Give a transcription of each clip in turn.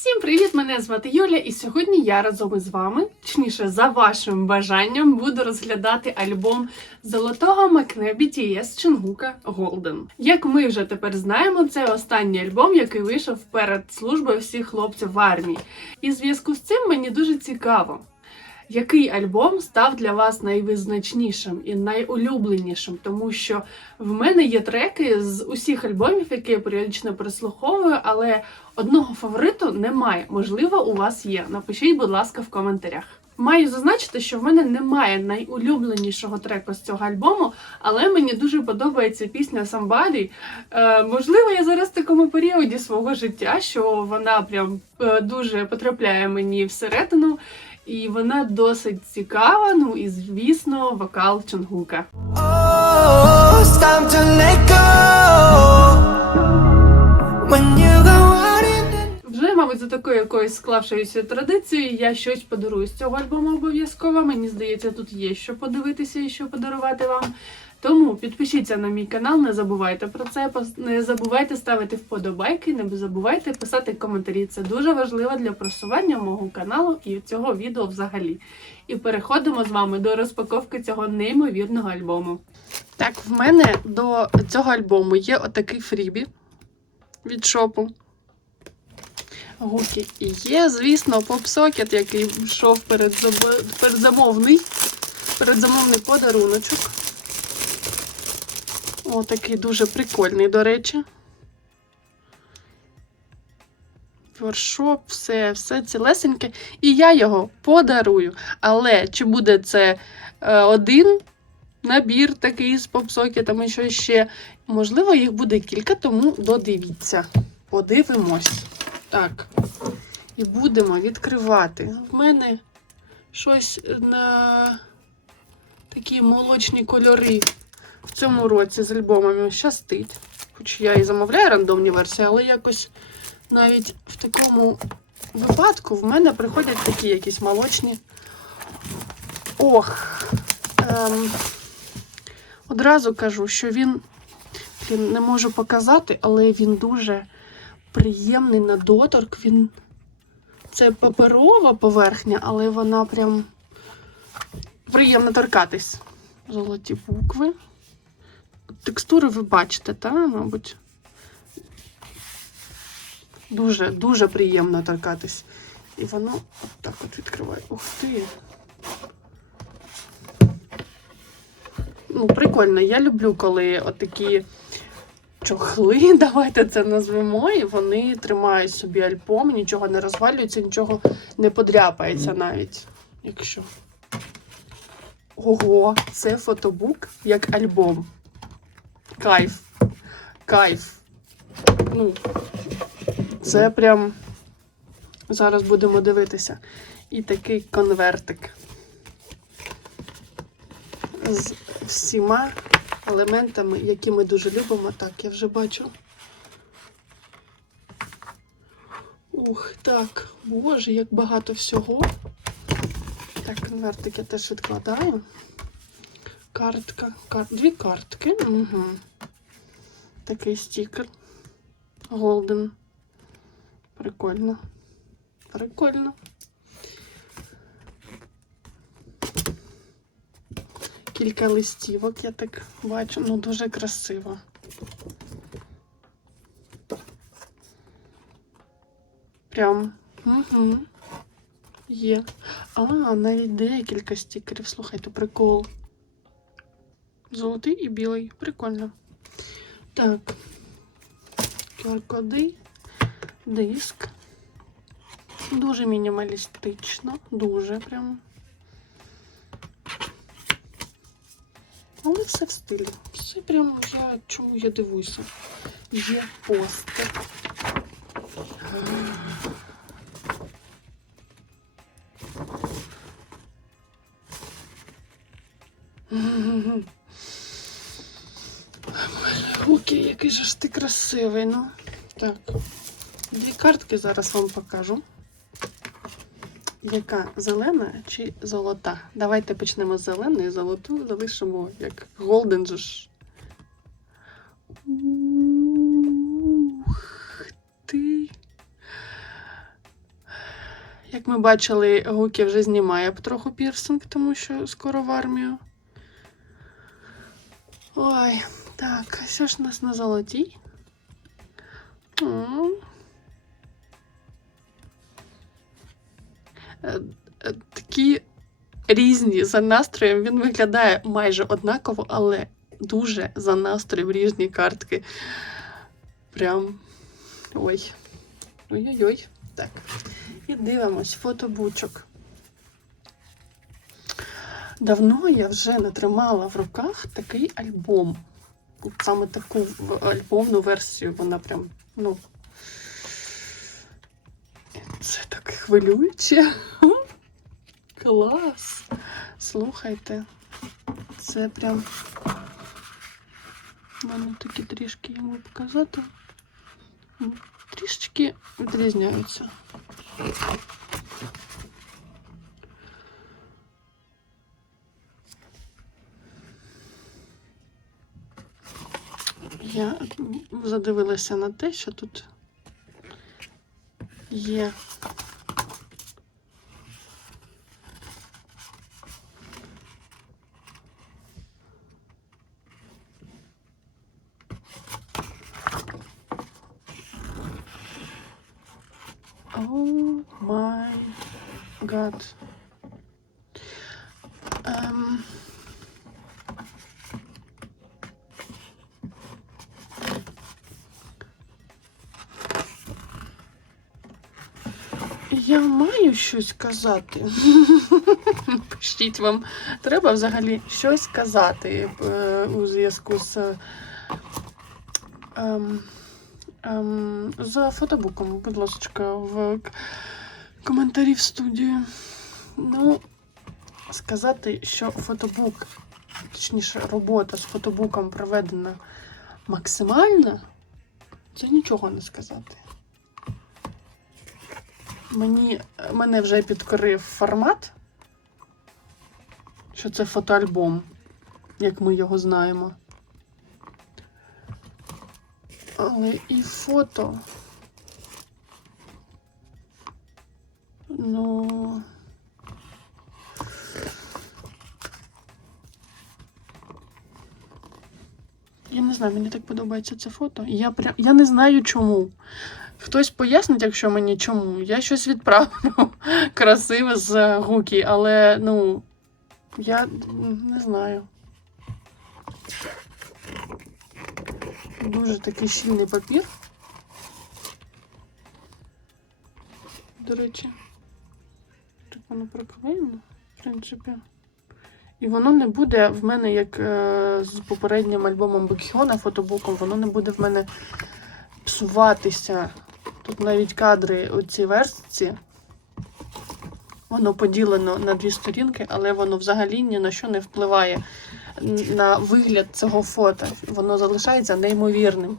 Всім привіт! Мене звати Юля, і сьогодні я разом із вами, точніше, за вашим бажанням, буду розглядати альбом золотого Макне BTS Чингука Golden. Як ми вже тепер знаємо, це останній альбом, який вийшов перед службою всіх хлопців в армії. І в зв'язку з цим мені дуже цікаво. Який альбом став для вас найвизначнішим і найулюбленішим? Тому що в мене є треки з усіх альбомів, які я періодично прослуховую, але одного фавориту немає. Можливо, у вас є. Напишіть, будь ласка, в коментарях. Маю зазначити, що в мене немає найулюбленішого треку з цього альбому, але мені дуже подобається пісня Somebody. Е, можливо, я зараз в такому періоді свого життя, що вона прям е, дуже потрапляє мені всередину. І вона досить цікава. Ну і звісно, вокал Чонгука. Вже, мабуть, за такою якоюсь склавшоюся традицією, я щось подарую з цього альбому обов'язково. Мені здається, тут є що подивитися і що подарувати вам. Тому підпишіться на мій канал, не забувайте про це. Не забувайте ставити вподобайки, не забувайте писати коментарі. Це дуже важливо для просування мого каналу і цього відео взагалі. І переходимо з вами до розпаковки цього неймовірного альбому. Так, в мене до цього альбому є отакий фрібі від шопу. Гуки. І є, звісно, попсокет, який йшов передзамовний, передзамовний подаруночок. О, такий дуже прикольний, до речі. Воршоп, все, все цілесеньке. І я його подарую. Але чи буде це е, один набір такий з попсокетами, що ще? Можливо, їх буде кілька, тому додивіться. Подивимось. Так. І будемо відкривати. В мене щось на такі молочні кольори в цьому році з альбомами щастить. Хоч я і замовляю рандомні версії, але якось навіть в такому випадку в мене приходять такі якісь молочні. Ох. Ем, одразу кажу, що він, він не можу показати, але він дуже приємний на доторк. Він це паперова поверхня, але вона прям приємно торкатись. Золоті букви. Текстури ви бачите, так, мабуть? Дуже, дуже приємно торкатись. І воно так от відкриває. Ух ти. Ну, прикольно. Я люблю, коли отакі чохли, давайте це назвемо, і вони тримають собі альбом, нічого не розвалюється, нічого не подряпається навіть. Якщо. Ого, це фотобук як альбом. Кайф. Кайф. Ну, це прям. Зараз будемо дивитися. І такий конвертик. З всіма елементами, які ми дуже любимо. Так, я вже бачу. Ух, так, боже, як багато всього. Так, конвертик я теж відкладаю. Картка, кар... дві картки. Угу. Такий стікер. Голден. Прикольно. Прикольно. Кілька листівок, я так бачу. Ну, дуже красиво. Прям. Угу. Є. А, навіть декілька стікерів. Слухайте, прикол. Золотий і білий. Прикольно. Так. QR-коди. Диск. Дуже мінімалістично. Дуже прям. Але все в стилі. Все прям я чому я дивуюся. Є постер. Окей, який же ж ти красивий, ну. Так. Дві картки зараз вам покажу. Яка зелена чи золота? Давайте почнемо з зеленої, золоту залишимо як голден же ж. Ух ти. Як ми бачили, Гукі вже знімає потроху пірсинг, тому що скоро в армію. Ой, так, що ж у нас на золотій? Е, е, Такі різні за настроєм. Він виглядає майже однаково, але дуже за настроєм різні картки. Прям. Ой. Ой-ой-ой. Так. І дивимось фотобучок. Давно я вже не тримала в руках такий альбом. Саме таку альбомну версію, вона прям, ну. Це так хвилююче. Клас. Слухайте. Це прям. Мене такі трішки йому показати. Трішечки відрізняються. Я задивилася на те, що тут є. Oh my god. Ем, Я маю щось казати. Пишіть вам, треба взагалі щось казати е, у зв'язку з ем, ем, за фотобуком, будь ласка, в коментарі в студію. Ну, сказати, що фотобук, точніше, робота з фотобуком проведена максимально, це нічого не сказати. Мені, мене вже підкорив формат, що це фотоальбом, як ми його знаємо. Але і фото. Ну. Я не знаю, мені так подобається це фото. Я прям я не знаю чому. Хтось пояснить, якщо мені чому. Я щось відправлю красиве з гуки, але ну. Я не знаю. Дуже такий щільний папір. До речі, так воно приклеєно, в принципі. І воно не буде в мене, як е, з попереднім альбомом Бекхіона фотобуком, воно не буде в мене псуватися. Тут навіть кадри у цій версії. Воно поділено на дві сторінки, але воно взагалі ні на що не впливає на вигляд цього фото. Воно залишається неймовірним.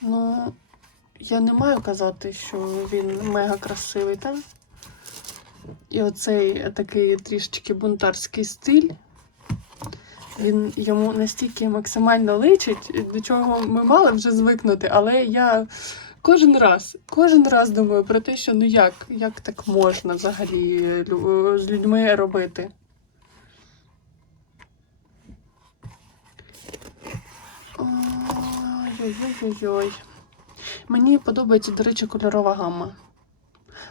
Ну, я не маю казати, що він мега красивий, так? І оцей такий трішечки бунтарський стиль. Він йому настільки максимально личить, до чого ми мали вже звикнути, але я кожен раз, кожен раз думаю про те, що ну як, як так можна взагалі з людьми робити. Ой-ой-ой. Мені подобається, до речі, кольорова гамма.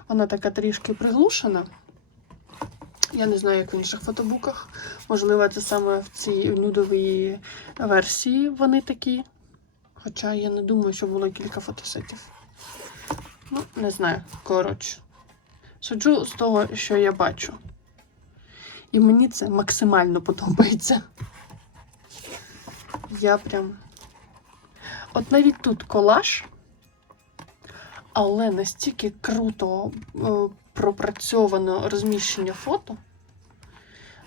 Вона така трішки приглушена. Я не знаю, як в інших фотобуках. Можливо, це саме в цій нюдовій версії вони такі. Хоча я не думаю, що було кілька фотосетів. Ну, не знаю, коротше. Суджу з того, що я бачу. І мені це максимально подобається. Я прям. От навіть тут колаж, але настільки круто е, пропрацьовано розміщення фото,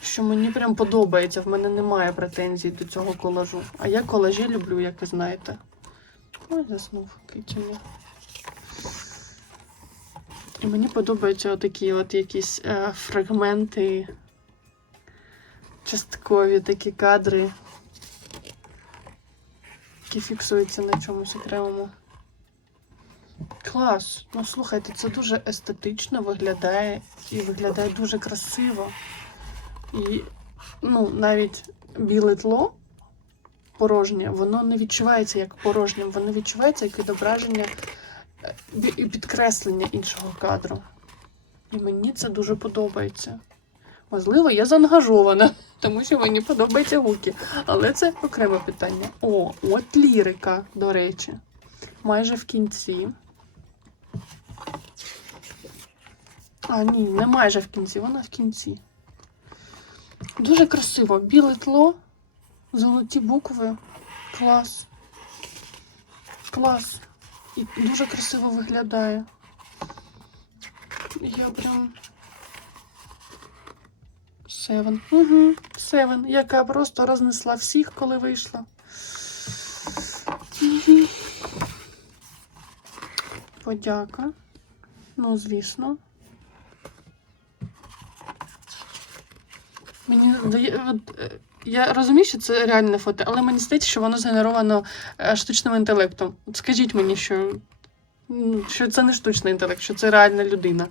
що мені прям подобається. В мене немає претензій до цього колажу. А я колажі люблю, як ви знаєте. Ой, заснув китюня. І мені подобаються такі от якісь е, фрагменти, часткові такі кадри, які фіксуються на чомусь окремому. Клас. Ну слухайте, це дуже естетично виглядає і виглядає дуже красиво. І ну, навіть біле тло порожнє, воно не відчувається як порожнє, воно відчувається як відображення е, і підкреслення іншого кадру. І мені це дуже подобається. Можливо, я заангажована, тому що мені подобаються гуки. Але це окреме питання. О, от лірика, до речі. Майже в кінці. А, ні, не майже в кінці, вона в кінці. Дуже красиво. Біле тло, золоті букви. Клас. Клас. І дуже красиво виглядає. Я прям. Севен. Угу, Севен, яка просто рознесла всіх, коли вийшла. Мгм. Подяка. Ну, звісно. Мені е, я розумію, що це реальне фото, але мені здається, що воно згенеровано е, штучним інтелектом. От скажіть мені, що, що це не штучний інтелект, що це реальна людина.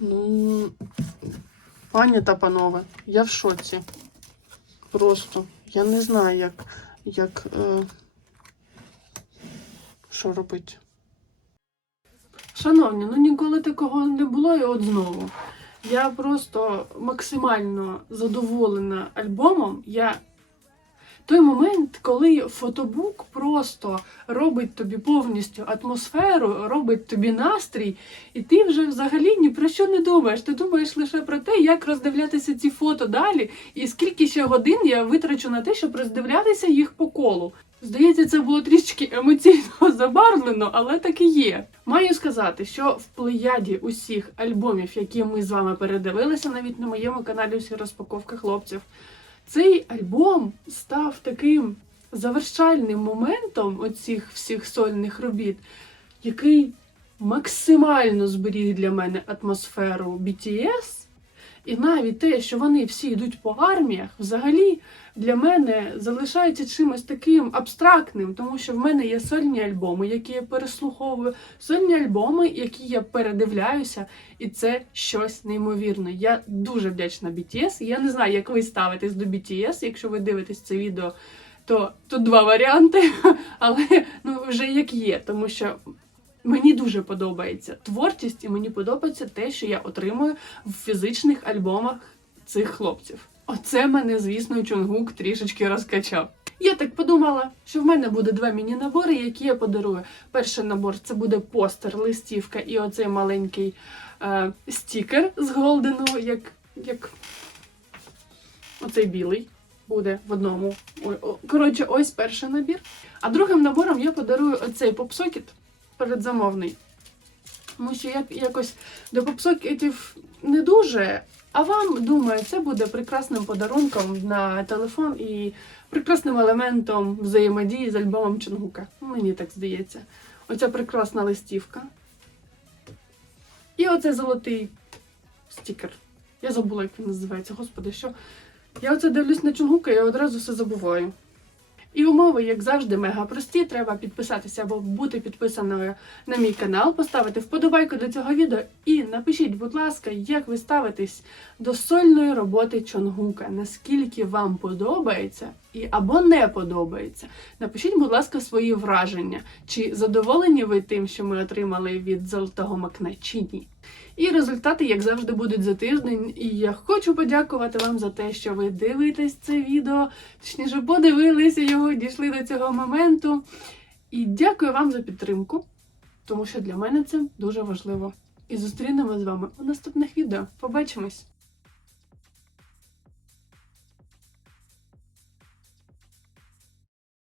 Ну, пані та панове, я в шоці. Просто. Я не знаю, як, як е, що робити. Шановні, ну ніколи такого не було, і от знову. Я просто максимально задоволена альбомом. Я той момент, коли фотобук просто робить тобі повністю атмосферу, робить тобі настрій, і ти вже взагалі ні про що не думаєш. Ти думаєш лише про те, як роздивлятися ці фото далі, і скільки ще годин я витрачу на те, щоб роздивлятися їх по колу. Здається, це було трішки емоційно забарвлено, але так і є. Маю сказати, що в плеяді усіх альбомів, які ми з вами передивилися, навіть на моєму каналі всі розпаковки хлопців, цей альбом став таким завершальним моментом оцих всіх сольних робіт, який максимально зберіг для мене атмосферу BTS. І навіть те, що вони всі йдуть по арміях, взагалі для мене залишається чимось таким абстрактним, тому що в мене є сольні альбоми, які я переслуховую, сольні альбоми, які я передивляюся, і це щось неймовірне. Я дуже вдячна BTS. Я не знаю, як ви ставитесь до BTS. Якщо ви дивитесь це відео, то тут два варіанти, але ну вже як є, тому що. Мені дуже подобається творчість, і мені подобається те, що я отримую в фізичних альбомах цих хлопців. Оце мене, звісно, Чонгук трішечки розкачав. Я так подумала, що в мене буде два міні-набори, які я подарую. Перший набор це буде постер, листівка і оцей маленький е, стікер з голдену, як, як оцей білий буде в одному. Коротше, ось перший набір. А другим набором я подарую оцей попсокет передзамовний. Тому що я якось до попсокетів не дуже. А вам, думаю, це буде прекрасним подарунком на телефон і прекрасним елементом взаємодії з альбомом Чонгука. Мені так здається. Оця прекрасна листівка. І оцей золотий стікер. Я забула, як він називається. Господи, що. Я оце дивлюсь на Чонгука і одразу все забуваю. І умови, як завжди, мега прості. Треба підписатися або бути підписаною на мій канал, поставити вподобайку до цього відео. І напишіть, будь ласка, як ви ставитесь до сольної роботи Чонгука, наскільки вам подобається і або не подобається. Напишіть, будь ласка, свої враження, чи задоволені ви тим, що ми отримали від золотого макна, чи ні. І результати, як завжди, будуть за тиждень. І я хочу подякувати вам за те, що ви дивитесь це відео, точніше, подивилися його, дійшли до цього моменту. І дякую вам за підтримку, тому що для мене це дуже важливо. І зустрінемо з вами у наступних відео. Побачимось!